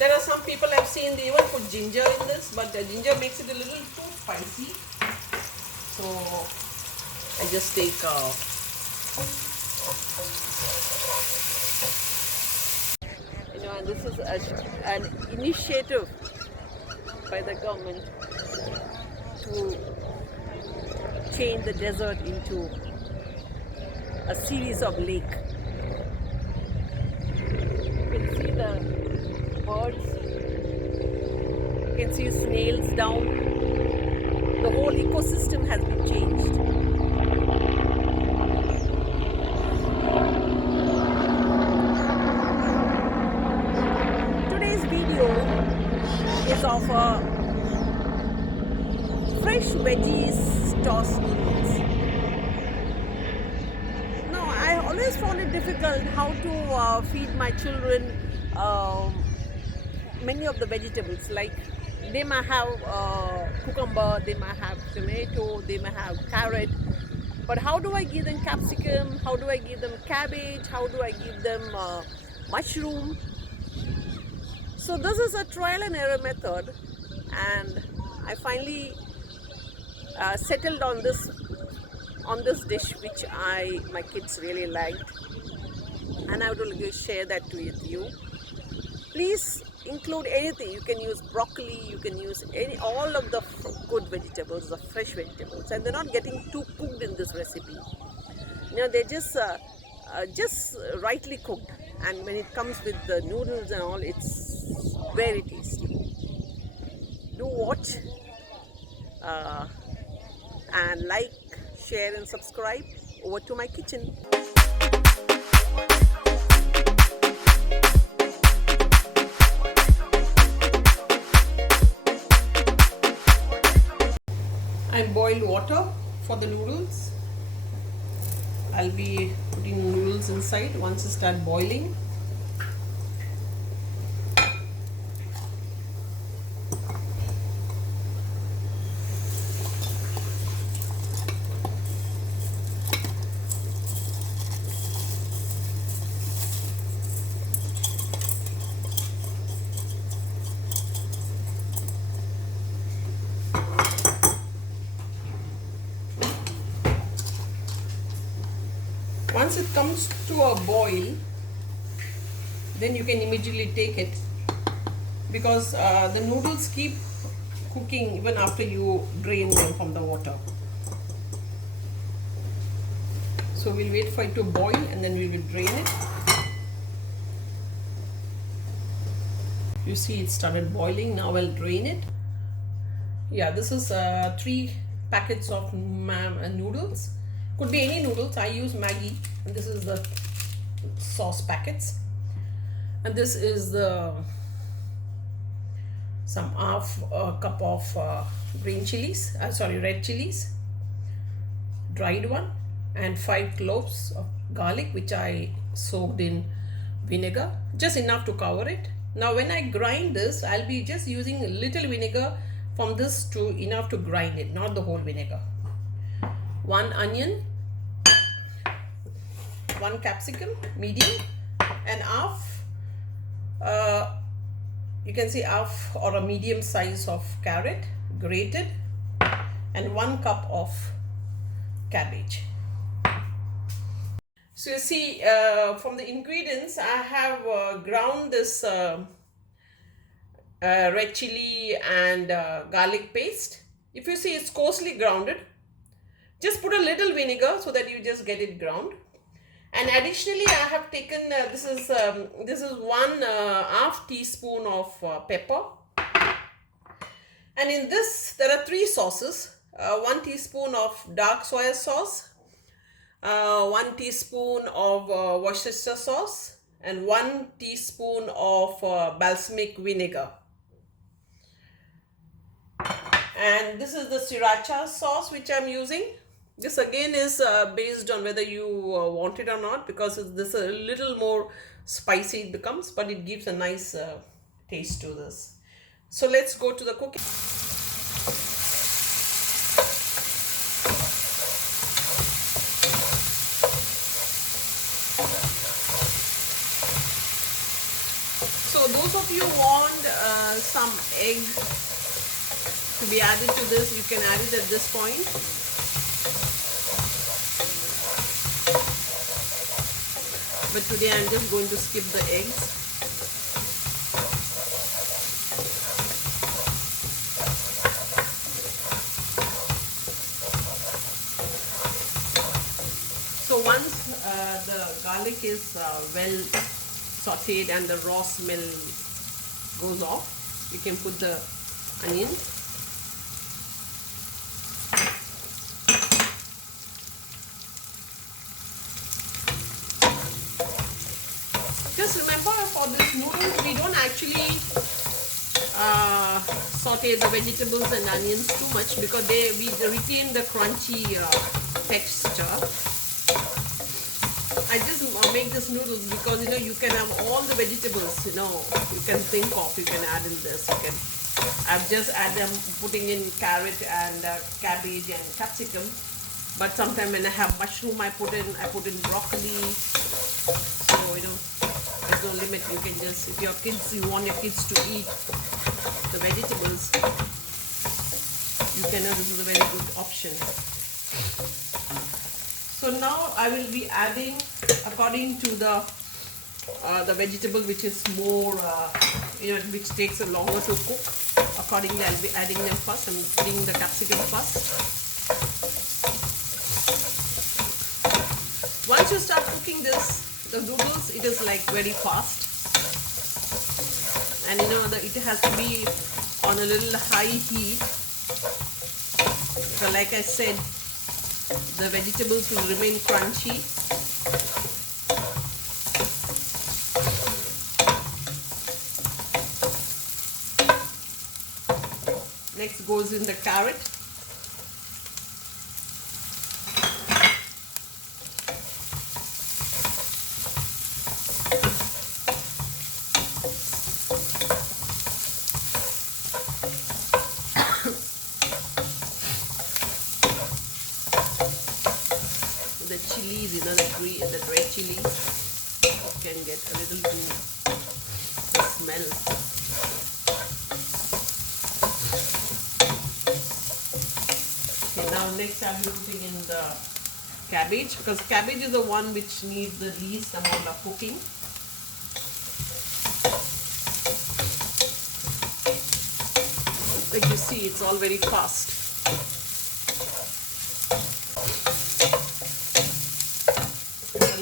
There are some people I've seen they even put ginger in this, but the ginger makes it a little too spicy. So I just take and this is an initiative by the government to change the desert into a series of lakes. You can see the birds, you can see snails down. The whole ecosystem has been changed. Today's video is of a fresh veggies tossed noodles. No, I always found it difficult how to feed my children many of the vegetables. Like they might have cucumber, they might have tomato, they may have carrot. But how do I give them capsicum? How do I give them cabbage? How do I give them mushroom? So this is a trial and error method, and I finally settled on this dish which my kids really liked, and I would like to share that with you. Please include anything. You can use broccoli, you can use all of the good vegetables, the fresh vegetables, and they're not getting too cooked in this recipe. They're just rightly cooked, and when it comes with the noodles and all, it's very tasty. Do watch and like, share and subscribe. Over to my kitchen. I boiled water for the noodles. I'll be putting noodles inside once it starts boiling. Once it comes to a boil, then you can immediately take it, because the noodles keep cooking even after you drain them from the water. So we'll wait for it to boil and then we will drain it. You see it started boiling. Now I'll drain it. Yeah, this is 3 packets of noodles. Could be any noodles. I use Maggi, and this is the sauce packets, and this is the some half cup of red chilies, dried one, and 5 cloves of garlic which I soaked in vinegar, just enough to cover it. Now when I grind this, I'll be just using a little vinegar from this to enough to grind it, not the whole vinegar. 1 onion, 1 capsicum, medium, and half, you can see half or a medium size of carrot, grated, and 1 cup of cabbage. So you see, from the ingredients, I have ground this red chili and garlic paste. If you see, it's coarsely grounded. Just put a little vinegar so that you just get it ground. And additionally, I have taken this is 1/2 teaspoon of pepper. And in this, there are 3 sauces. 1 teaspoon of dark soy sauce, 1 teaspoon of Worcestershire sauce, and 1 teaspoon of balsamic vinegar. And this is the sriracha sauce which I'm using. This again is based on whether you want it or not, because this a little more spicy it becomes, but it gives a nice taste to this. So let's go to the cooking. So those of you who want some egg to be added to this, you can add it at this point. But today I'm just going to skip the eggs. So once the garlic is well sauteed and the raw smell goes off, you can put the onion. Just remember, for this noodles, we don't actually saute the vegetables and onions too much because we retain the crunchy texture. I just make this noodles because you can have all the vegetables you can think of, you can add in this. I've just putting in carrot and cabbage and capsicum, but sometimes when I have mushroom I put in broccoli. So there's no limit. You can just, if you want your kids to eat the vegetables, this is a very good option. So now I will be adding according to the vegetable which is more, which takes a longer to cook. Accordingly, I'll be adding them first. I'm putting the capsicum first. Once you start cooking the noodles, it is like very fast. And it has to be on a little high heat. So like I said, the vegetables will remain crunchy. Next goes in the carrot. The chilies, the red chilies can get a little too smell. Okay, now next I'll be putting in the cabbage, because cabbage is the one which needs the least amount of cooking. Like you see, it's all very fast.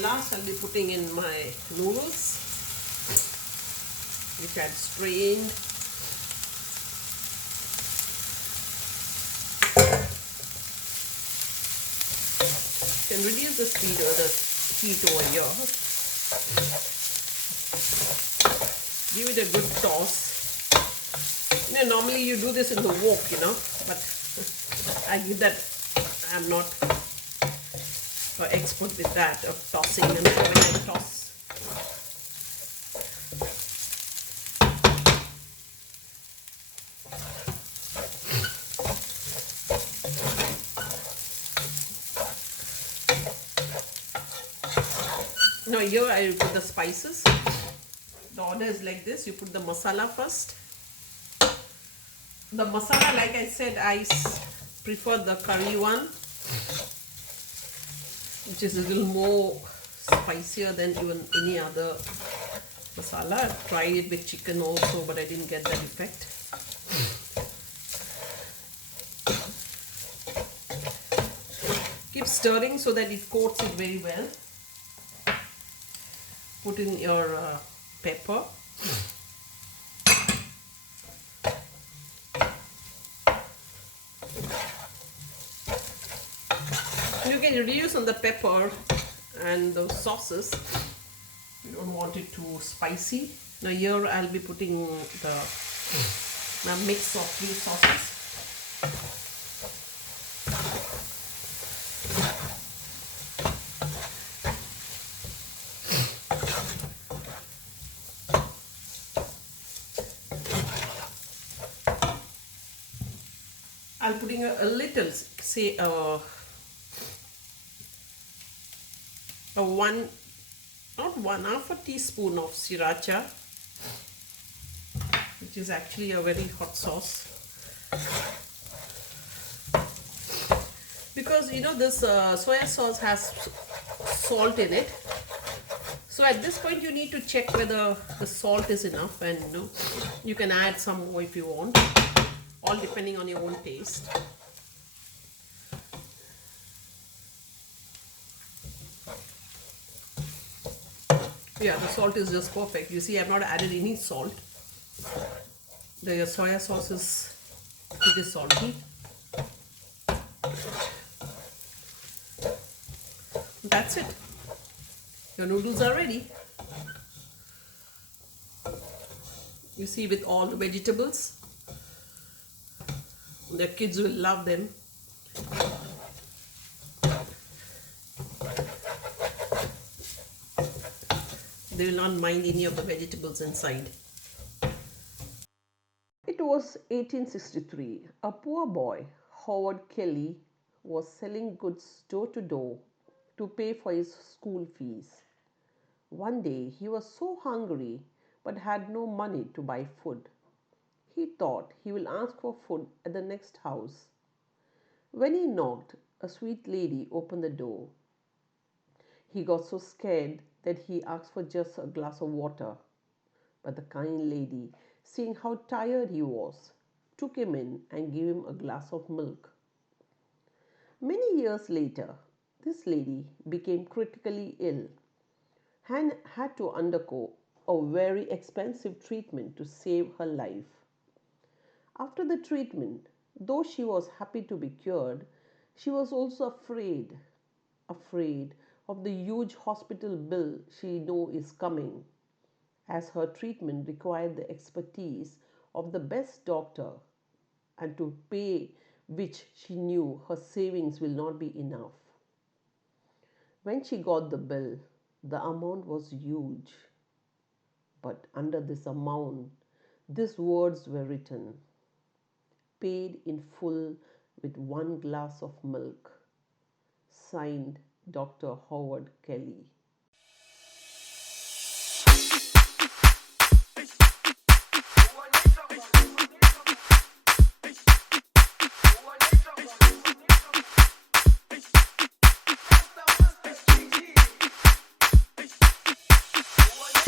Last, I'll be putting in my noodles, which I've strained. You can reduce the speed or the heat over here. Give it a good toss. Normally you do this in the wok, but I give that. I'm not expert with that, of tossing and throwing and toss. Now here I will put the spices. The order is like this. You put the masala first. The masala, like I said, I prefer the curry one, which is a little more spicier than even any other masala. I've tried it with chicken also, but I didn't get that effect. Keep stirring so that it coats it very well. Put in your pepper. You can reduce on the pepper and the sauces. You don't want it too spicy. Now here I'll be putting the mix of 3 sauces. I'm putting a little, say half a teaspoon of sriracha, which is actually a very hot sauce. Because this soya sauce has salt in it. So at this point you need to check whether the salt is enough, and you can add some more if you want, all depending on your own taste. Yeah, the salt is just perfect. You see, I've not added any salt. The soya sauce is pretty salty. That's it. Your noodles are ready. You see, with all the vegetables, the kids will love them. They will not mind any of the vegetables inside. It was 1863. A poor boy, Howard Kelly, was selling goods door to door to pay for his school fees. One day he was so hungry but had no money to buy food. He thought he will ask for food at the next house. When he knocked, a sweet lady opened the door. He got so scared that he asked for just a glass of water. But the kind lady, seeing how tired he was, took him in and gave him a glass of milk. Many years later, this lady became critically ill and had to undergo a very expensive treatment to save her life. After the treatment, though she was happy to be cured, she was also afraid of the huge hospital bill she knew is coming, as her treatment required the expertise of the best doctor, and to pay which she knew her savings will not be enough. When she got the bill, the amount was huge. But under this amount, these words were written: paid in full with one glass of milk. Signed, Dr. Howard Kelly.